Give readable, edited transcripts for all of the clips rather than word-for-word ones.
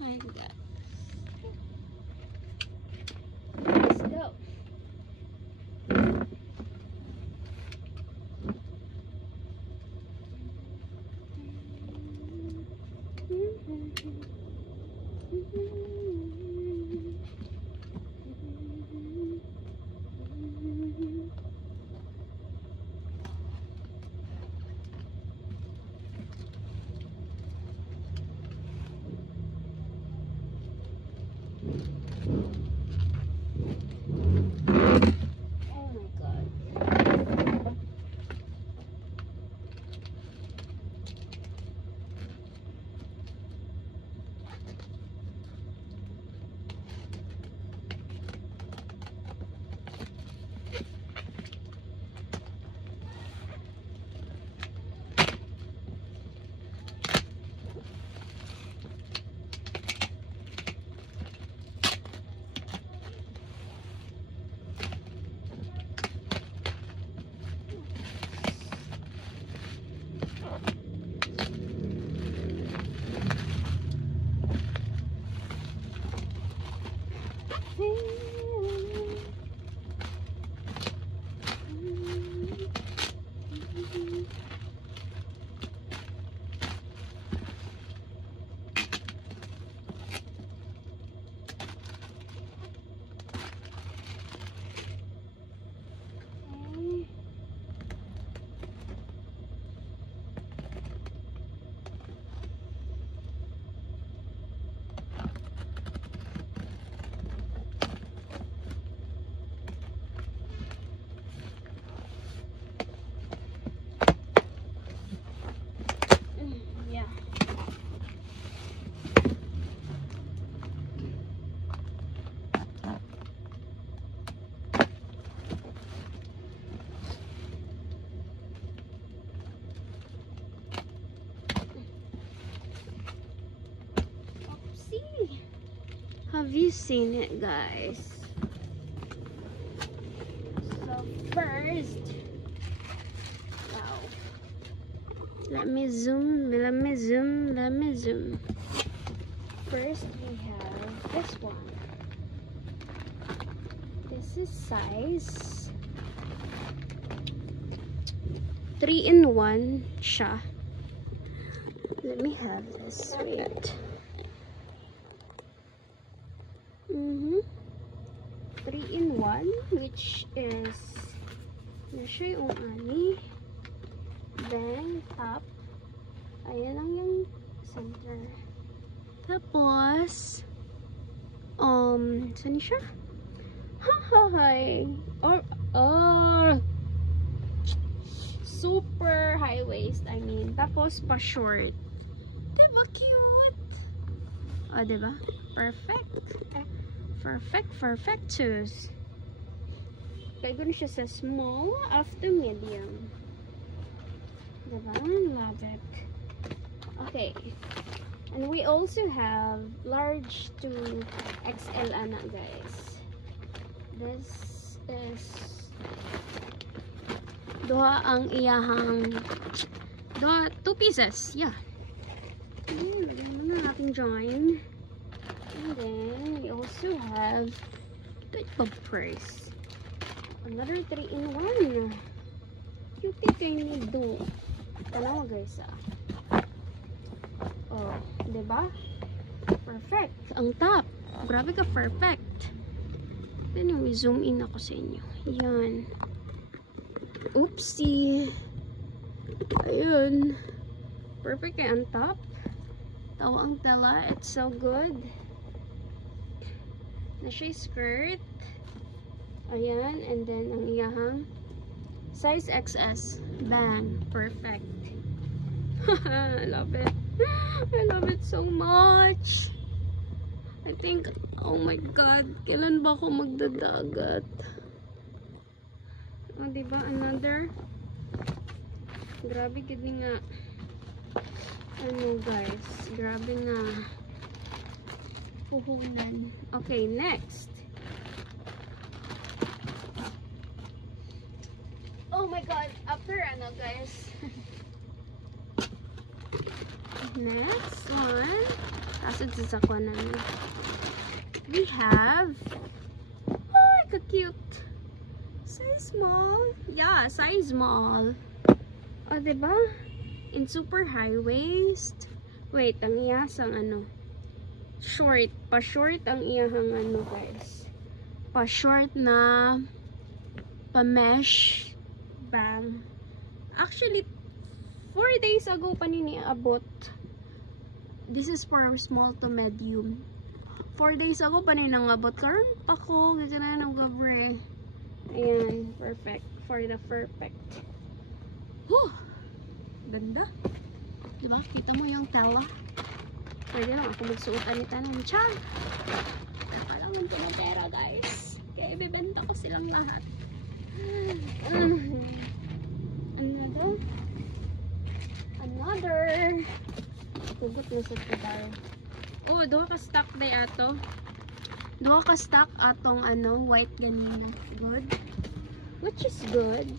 my god. Let's go. Oh my god. Have you seen it, guys? So first, wow. Let me zoom. First we have this one. This is size 3-in-1 siya. Let me have this. Wait. 3-in-1, which is na-show yung ani. Then top, ayan lang yung center. Tapos saan siya? Hi. Or super high waist, I mean. Tapos pa short. Diba cute? O, diba? Perfect. Perfectus. Kaya gano'n siya sa small after medium. Diba? Love it. Okay. And we also have large to XL ana, guys. This is duha ang iyahang 2 pieces. Yeah. Ano na natin join. And then we also have the purse. Another 3-in-1. Cute kayo ni do. Ano guys Oh, diba? Perfect. Ang top. Grabe ka perfect. Anyway, zoom in ako sa inyo. Yan. Oopsie. Ayun. Perfect kaya ang top. Tawa ang tela. It's so good. Na siya skirt. Ayan. And then, ang iyahang size XS. Bang. Perfect. I love it. I love it so much. I think, oh my God, kailan ba ako magdadagat? O, diba? Another. Grabe, gini nga. Ano, guys? Grabe nga. Puhunan. Okay, next. Oh my God. Upper, ano, guys? Next one. Nasad sa sakwa namin. We have, oh, ka-cute. Size small. Yeah, size small. O, diba? In super high waist. Wait, ang iyasang ano. Short. Pa-short ang iyahang ano, guys. Pa-short na pa-mesh bang. Actually, 4 days ago pa abot. This is for small to medium. 4 days ago pa abot. Karon ako, gagana ng gabre. Ayan, perfect. For the perfect. Whew! Ganda. Diba? Kita mo yung tela. Pwede lang ako magsuotan ni Tanan. Char! Kaya lang ng pinapera, guys. Kaya ibibenta ko silang lahat. Another. Tugot na sa tabar. Oh, duha ka stock day ato. Duha ka stock atong ano, white ganina. Good. Which is good.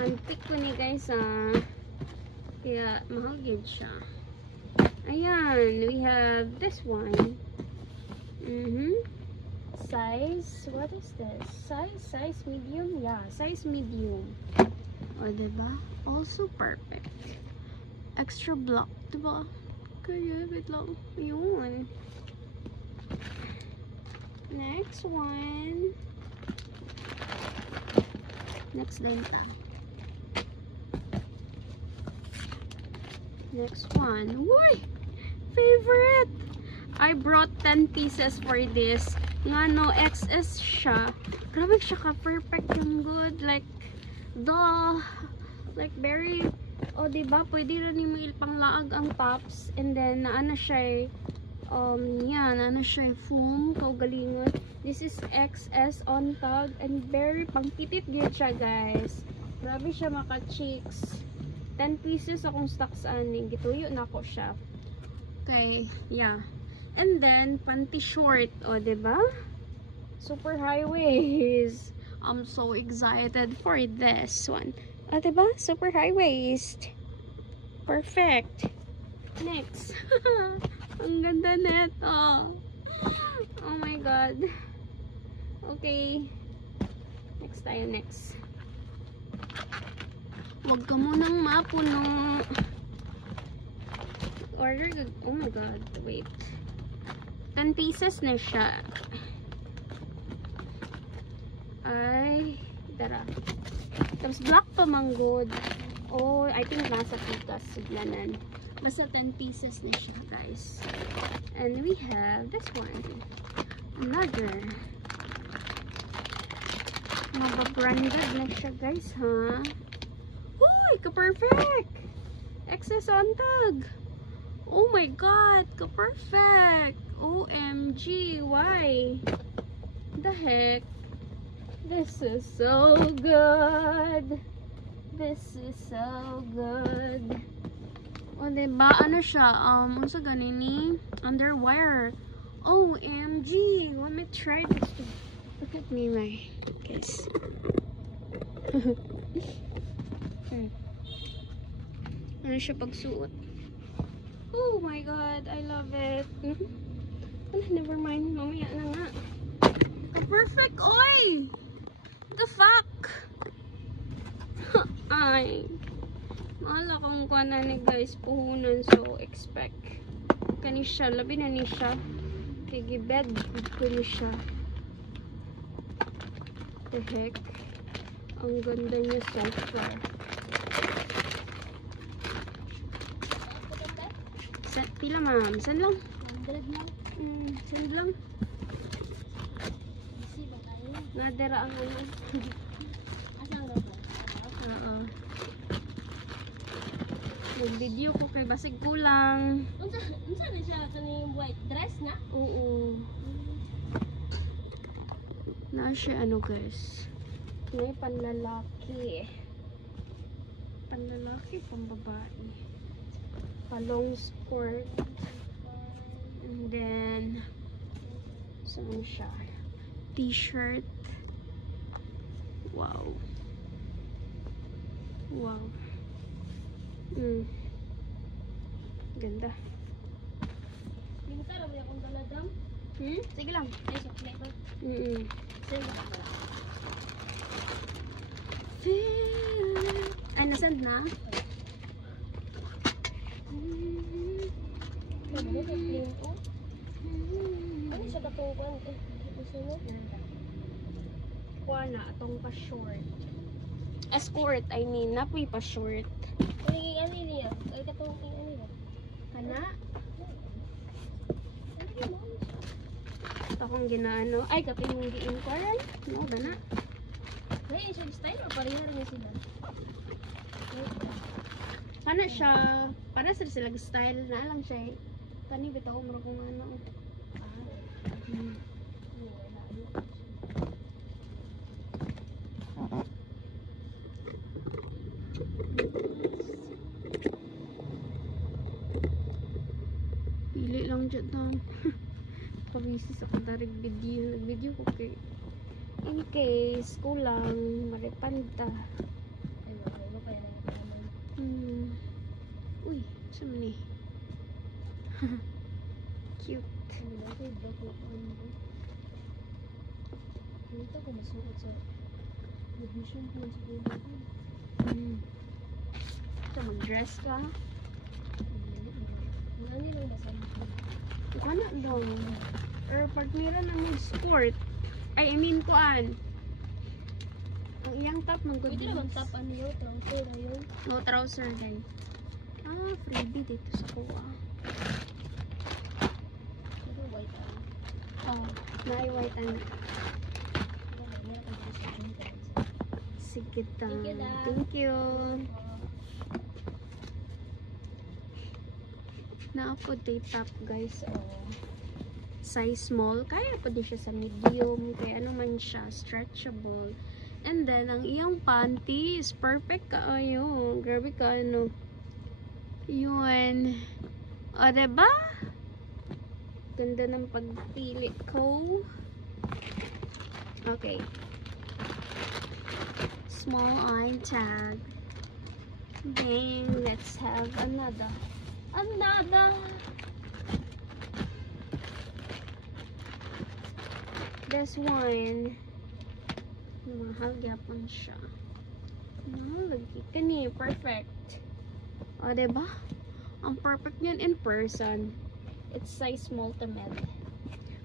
Antik ko ni guys kaya mahal yun siya. Ayan, we have this one. Size, what is this? Size medium? Yeah, size medium. O, diba? Also perfect. Extra block, diba? Kaya, wait lang. Ayun. Next one. Next lang ta. Next one. Uy! Favorite! I brought 10 pieces for this. Nga no, XS siya. Grabe siya ka-perfect yung good. Like, like very, o diba, pwede rin yung mail pang laag ang tops. And then, naano siya yan, ano siya, foam, kaugalingon. This is XS on tag. And very pangkitip good siya, guys. Grabe siya maka-cheeks. 10 pieces akong stock sa aning. Gituyo na ko siya. Okay, yeah. And then, panty short. O, diba? Super high waist. I'm so excited for this one. O, diba? Super high waist. Perfect. Next. Ang ganda neto. Oh my God. Okay. Next tayo, next. Huwag ka munang mapuno. Order, oh my God, wait. 10 pieces na siya. Ay, dara. Tapos black pa manggod. Oh, I think nasa pikas, siglanan. Basta 10 pieces na siya, guys. And we have this one. Another. Mababranded na siya, guys, ha? Uy, ka-perfect! Excess on tag. Oh my God, ka-perfect! OMG, why? The heck? This is so good. This is so good. O, diba? Ano siya? Ano sa ganini? Underwire. OMG! Let me try this. Look at me, my guys. Ano siya pagsuot? Oh my God, I love it. Never mind, mamaya na nga. Perfect, oy! The fuck? Ay. Mahal akong kuha na ni guys, puhunan, so expect. Kani siya, labi na ni siya. Kigibed ko ni siya. The heck? Ang ganda niya so far. Pila ma'am? Saan lang? 100 lang. Saan lang? Nadera ang ano. Asang ba po? Oo. Mag-video ko kay basig kulang. Unsa na siya kaning white dress na? Oo. Na siya ano guys. May panlalaki. Panlalaki, pambabae. Long skirt, and then saan siya? T-shirt. Wow. Wow. Ganda. Pinta lang yung akong daladam. Sige lang. Ay, supply ba? Sige lang. Feel it. Ay, nasend na? Ano mo ka clean ko? Ano siya katukan? Gusto mo? Kuha na, atong pa-short. Escort, I mean, napoy pa-short. Ano niya? Ay, katong ano niya? Kana? Ito akong ginaano. Ay, kapag yung gi-inquire. No, gana. Ay, siya style o parehar niya sila? Kana siya, para sila style na lang siya. Kani, bitaw mo kung ano. Pili lang dyan tang. Kabisi sa kadarig video. Nag-video ko kay. In case, kulang, maripanta. Ay, wala pa yan ang kalaman. Uy, saan man eh? Cute. Ano lang ito, block lock ano ba? Dito ko masuot sa division ko sa buhay ko. So, mag-dress ka? Ano lang masama ko? Ikaw na daw. Or pag meron na mag-sport. Ay, I mean, kuan. Ang iyang top ng good Pwede naman top ano yun, trouser na yun. No trouser din. Ah, freebie dito sa kuha. Pero white ano. Oh, na-white ano. Meron kang dito sa gym ka. Sige ta. Thank you, Dad. Thank you. Na-upload day top guys. Oh. Size small. Kaya pa din siya sa medium. Kaya ano man siya. Stretchable. And then, ang iyang panty is perfect kaayo. Grabe ka ano. Yun. O, diba? Ganda ng pagpili ko. Okay. Small eye tag. Then, let's have another. This one. Mahal gyapon siya. Lagi ka ni. Perfect. O, diba? Ang perfect niyan in person. It's size small to med.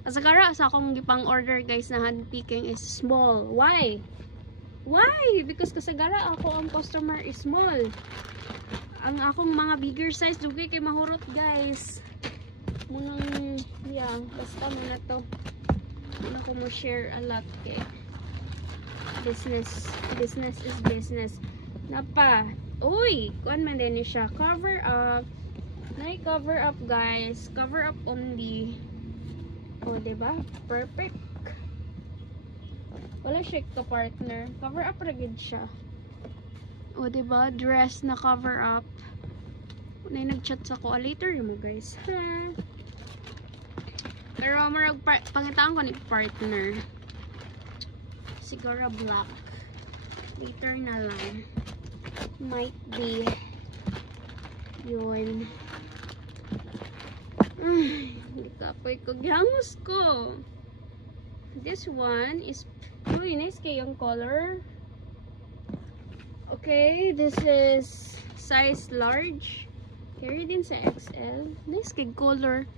Kasagara sa akong gipang order guys na handpicking is small. Why? Why? Because kasagara ako ang customer is small. Ang akong mga bigger size dugay kay mahurot guys. Munang yeah, basta muna to. Muna ko mo share a lot kay business is business. Napa. Uy, kuan man din siya. Cover up. Nay cover up guys. Cover up only. Oh, diba? Perfect. Wala siya ka partner. Cover up ragid siya. O, diba? Dress na cover up. Kung nag-chat sa ko. Later mo, guys. Ha? Pero, marag pangitaan ko ni partner. Siguro black. Later na lang. Might be. Yun. Hindi ka po ikagyangos ko. This one is uy, nice kayong color. Okay, this is size large. Carry din sa XL. Nice kay color.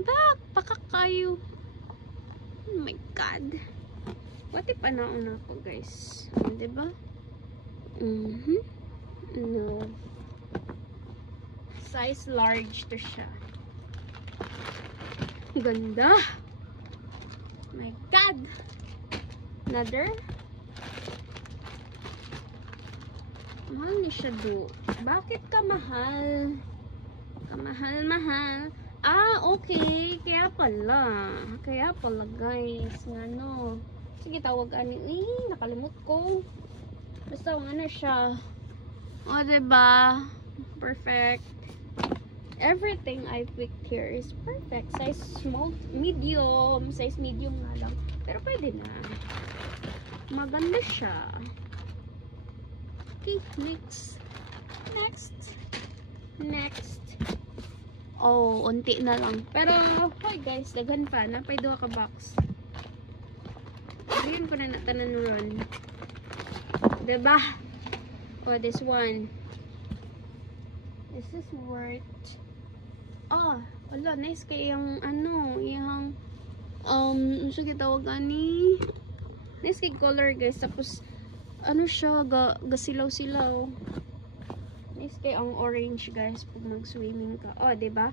Bak, pakakayo. Oh my god. What if anaon ako guys? Diba? No. Size large to siya. Ganda. My god. Another. Mahal ni siya do. Bakit ka mahal? Kamahal-mahal. Ah, okay. Kaya pala. Kaya pala guys. Ano. Sige, tawag ani. Nakalimot ko. Basta ano siya. O, diba? Perfect. Everything I picked here is perfect. Size small, medium. Size medium nga lang. Pero pwede na. Maganda siya. Okay, next. Next. Next. Oh, unti na lang. Pero, hoy guys, daghan pa. Napay duha ka box. Ayun ko na natanan ron. Diba? Oh, this one. This is worth. Oh, wala. Nice kay yung, ano, yung, ano siya kitawag ani? Nice kay color, guys. Tapos, ano siya, gasilaw-silaw. Nice kay ang orange, guys, pag mag-swimming ka. Oh, diba?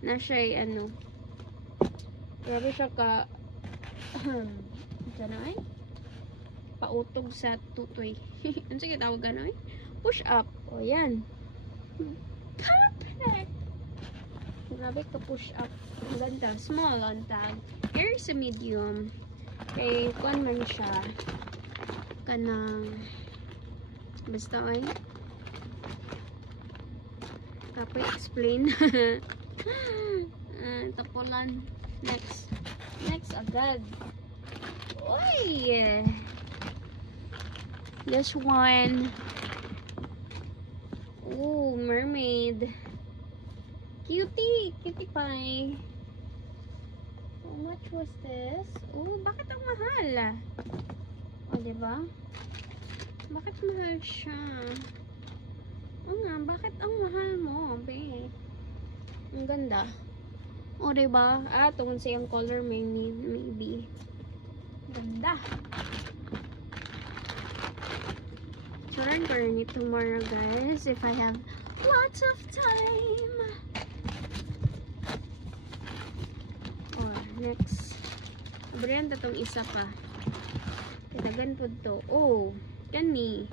Na siya ay, ano, grabe siya ka, sana ay, pautog sa tutoy. Ano sige tawag gano'n? Push up. O, yan. Perfect! Grabe ka push up. Ang ganda. Small on tag. Here's a medium. Kay, kuan man siya. Kanang, basta ay, kapoy explain. Tapulan. Next. Next agad. Uy! This one. Ooh, mermaid. Cutie! Cutie pie. How much was this? Ooh, bakit ang mahal? O, diba? Bakit mahal siya? Oo nga, bakit ang mahal mo, be? Ang ganda. O, diba? Ah, tungkol sa yung color, maybe. Ganda. Try ko rin it tomorrow, guys, if I have lots of time. Oh, next. Abrihan ta tong isa pa. Kitagan po to. Oh, gani.